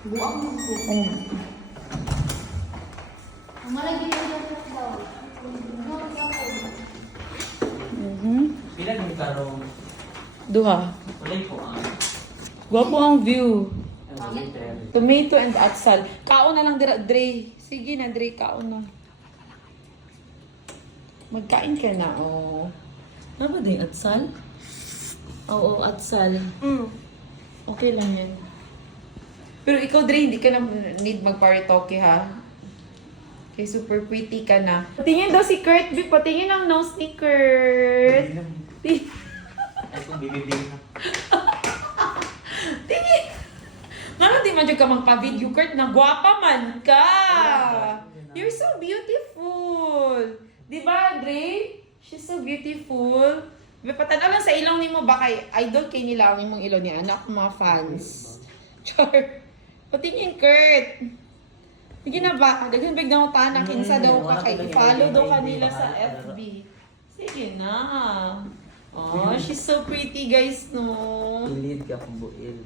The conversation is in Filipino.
Buang mo po. Malagi na daw. Pila yung karong Duha. ulay ko ang Gwapo ang view. liter. Tomato and atsal. Kaon na lang dira, Dre. Sige na, Dre, kaon na. Magkain ka na, oh. Ano ba din, atsal? Oo, atsal. Okay lang yan. Pero ikaw, Dre, hindi ka na need mag-paritoke, ha? Okay, super pretty ka na. Patingin daw si Kurt, B. Patingin ang nose ni Kurt. Ay kung bibibili na. Tingin! Nga di man dyan ka magpa-video, Kurt, na gwapa man ka! You're so beautiful! Di ba, Dre? She's so beautiful. May patanaw lang sa ilong ni mo, baka idol kay nila ang imong ilong ni anak, mga fans. Char. Patingin, Kurt. Sige na ba? Daghan big na tanak, kinsa daw ka kay i-follow daw kanila sa FB. Sige na. Oh, she's so pretty, guys, no? Ilid ka kung buil.